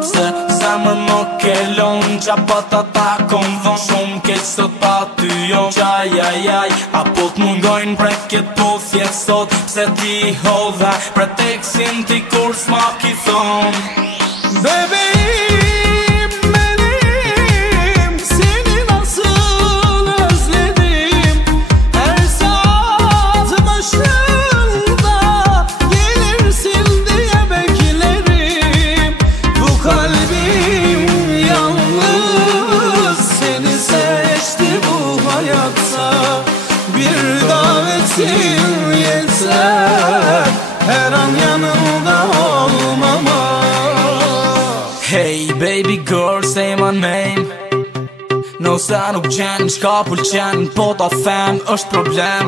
Se zemër më kelon qa pata ta kom dhon shumë keq sot pa ty jo Qajajaj apo t'mungojnë preket po thjet sot Pse ti hodha preteksin ti kur s'ma ki thon Baby bir davetin yeter her an yanımda olmama Hey baby girl say my name No sa nuk qenë qka pëlqen Po ta them është problem